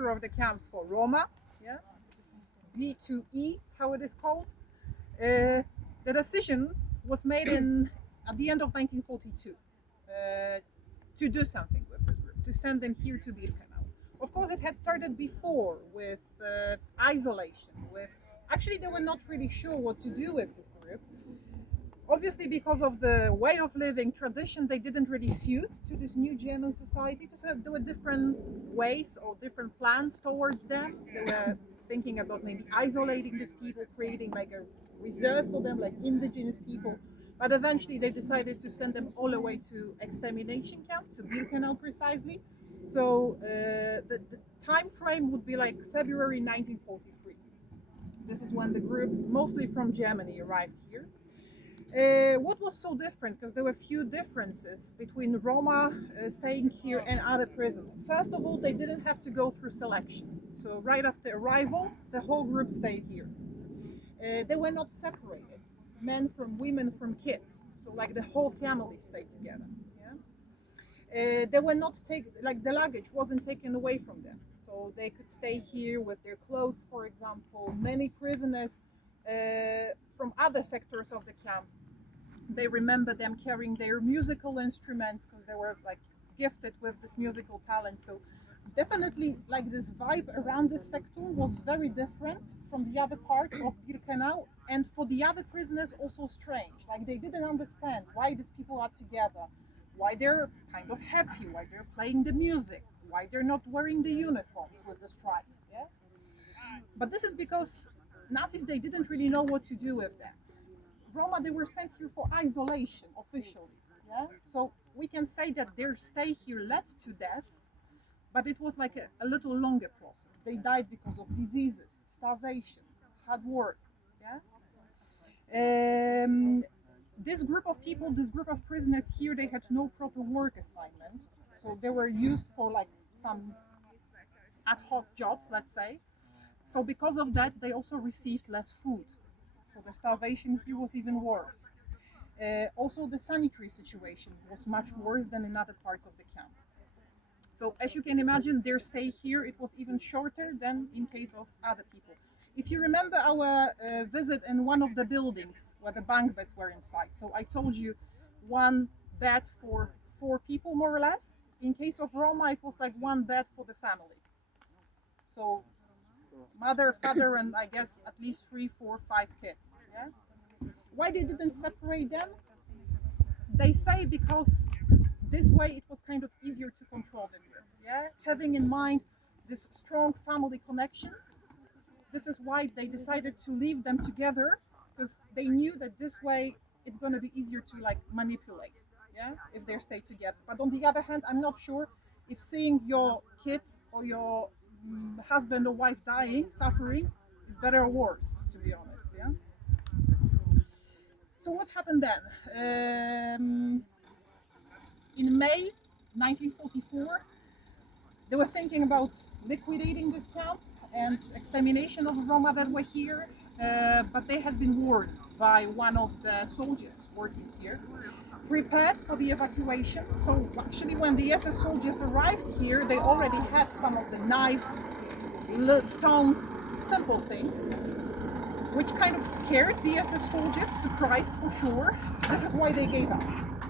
sector of the camp for Roma, yeah, B2E, how it is called. The decision was made at the end of 1942 to do something with this group, to send them here to Birkenau. Of course, it had started before with isolation. Actually, they were not really sure what to do with this group. Obviously, because of the way of living tradition, they didn't really suit to this new German society. So there were different ways or different plans towards them. They were thinking about maybe isolating these people, creating like a reserve for them, like indigenous people. But eventually, they decided to send them all the way to extermination camp, to Birkenau precisely. So the time frame would be like February 1943. This is when the group, mostly from Germany, arrived here. What was so different? Because there were few differences between Roma staying here and other prisons. First of all, they didn't have to go through selection. So right after arrival, the whole group stayed here. They were not separated, men from women from kids. So like the whole family stayed together. Yeah? They were not taken, like the luggage wasn't taken away from them. So they could stay here with their clothes, for example. Many prisoners from other sectors of the camp, they remember them carrying their musical instruments because they were like gifted with this musical talent. So definitely like this vibe around this sector was very different from the other part of Birkenau, and for the other prisoners also strange. Like they didn't understand why these people are together, why they're kind of happy, why they're playing the music, why they're not wearing the uniforms with the stripes. Yeah, but this is because Nazis, they didn't really know what to do with them. Roma, they were sent here for isolation officially. Yeah, so we can say that their stay here led to death, but it was like a little longer process. They died because of diseases, starvation, hard work. Yeah. This group of people, this group of prisoners here, they had no proper work assignment, so they were used for like some ad hoc jobs, let's say. So because of that, they also received less food. So the starvation here was even worse. Also, the sanitary situation was much worse than in other parts of the camp. So as you can imagine, their stay here, it was even shorter than in case of other people. If you remember our visit in one of the buildings where the bunk beds were inside, so I told you one bed for 4 people more or less. In case of Roma, it was like one bed for the family. So mother, father, and I guess at least 3, 4, 5 kids. Yeah. Why they didn't separate them? They say because this way it was kind of easier to control the group. Yeah, having in mind this strong family connections. This is why they decided to leave them together, because they knew that this way it's going to be easier to like manipulate. Yeah, if they stay together. But on the other hand, I'm not sure if seeing your kids or your husband or wife dying, suffering, is better or worse, to be honest. Yeah. So what happened then? In May 1944, they were thinking about liquidating this camp and extermination of the Roma that were here, but they had been warned by one of the soldiers working here, prepared for the evacuation. So actually when the SS soldiers arrived here, they already had some of the knives, stones, simple things, which kind of scared the SS soldiers, surprised for sure. This is why they gave up.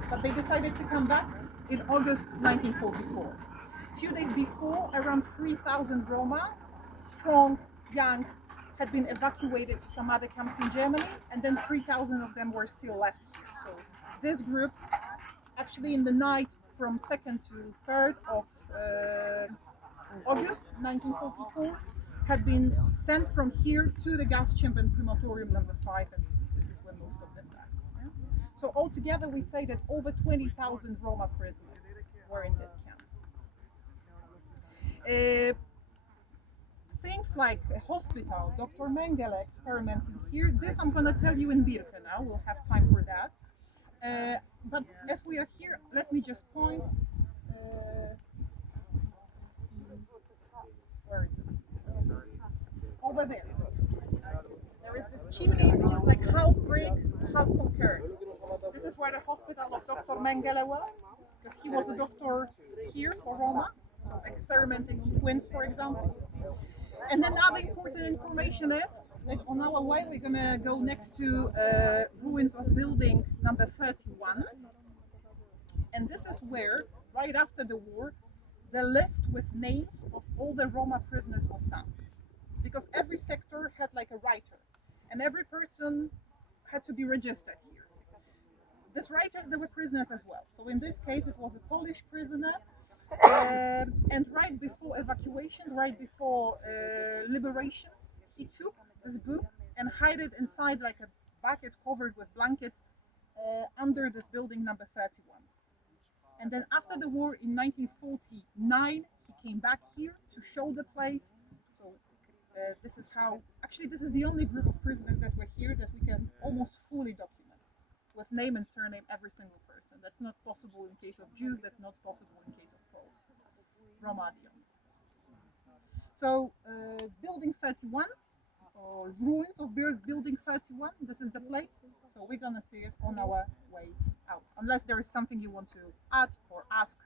But they decided to come back in August 1944. A few days before, around 3,000 Roma, strong, young, had been evacuated to some other camps in Germany, and then 3,000 of them were still left here. So this group, actually in the night from 2nd to 3rd of August 1944, had been sent from here to the gas chamber in crematorium number 5, and this is where most of them died. Yeah? So altogether, we say that over 20,000 Roma prisoners were in this camp. Things like a hospital, Dr. Mengele experimenting here, this I'm going to tell you in Birkenau, we'll have time for that. But as we are here, let me just point. Where is it? Over there. There is this chimney, which is like half brick, half concrete. This is where the hospital of Dr. Mengele was, because he was a doctor here for Roma. so experimenting on twins, for example. And then other important information is that on our way we're gonna go next to ruins of building number 31, and this is where, right after the war, the list with names of all the Roma prisoners was found, because every sector had like a writer, and every person had to be registered here. These writers, they were prisoners as well. So in this case, it was a Polish prisoner, and right before evacuation, right before liberation, he took this book and hid it inside like a bucket covered with blankets under this building number 31. And then after the war in 1949, he came back here to show the place. So this is how, actually, this is the only group of prisoners that were here that we can almost fully document with name and surname every single person. That's not possible in case of Jews, that's not possible in case of Poles. Roma the only ones. So building 31, or ruins of building 31, this is the place. So we're gonna see it on our way out. Unless there is something you want to add or ask